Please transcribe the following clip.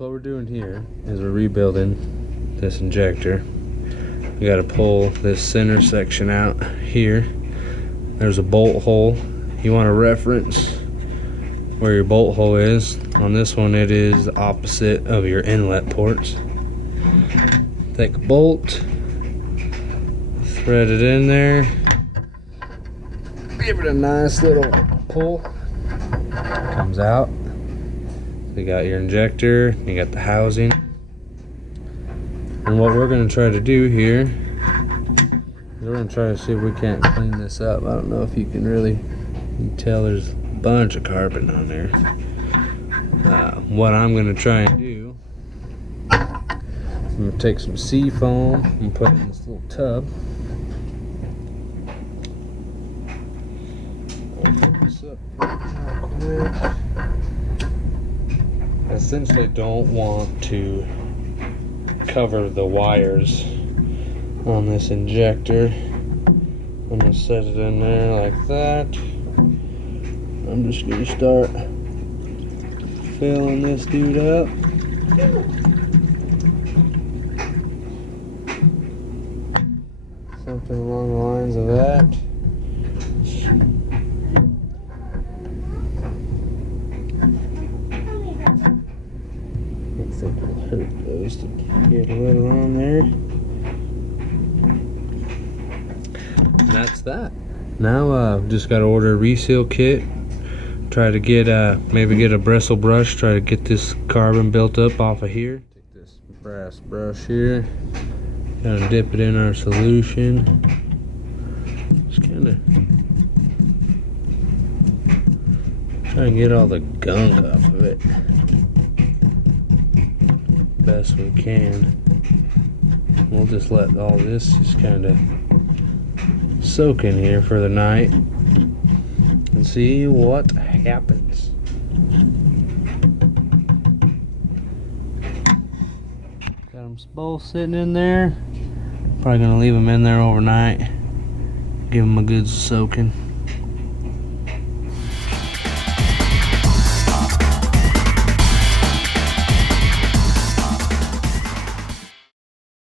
So what we're doing here is we're rebuilding this injector. We got to pull this center section out here. There's a bolt hole. You want to reference where your bolt hole is. On this one, it is opposite of your inlet ports. Take a bolt, thread it in there, give it a nice little pull. Comes out. You got your injector, you got the housing. And what we're going to try to do here is we're going to try to see if we can't clean this up. I don't know if you can really tell there's a bunch of carbon on there. What I'm going to try and do, I'm going to take some sea foam and put it in this little tub. Open this up real quick. I essentially don't want to cover the wires on this injector. I'm going to set it in there like that. I'm just going to start filling this dude up. Something along the lines of that. I think it'll hurt those to get a little on there. And that's that. Now just got to order a reseal kit. Try to get maybe get a bristle brush. Try to get this carbon built up off of here. Take this brass brush here. Kind of dip it in our solution. Just kind of try and get all the gunk off of it best we can. We'll just let all this just kind of soak in here for the night and see what happens. Got them both sitting in there. Probably gonna leave them in there overnight. Give them a good soaking.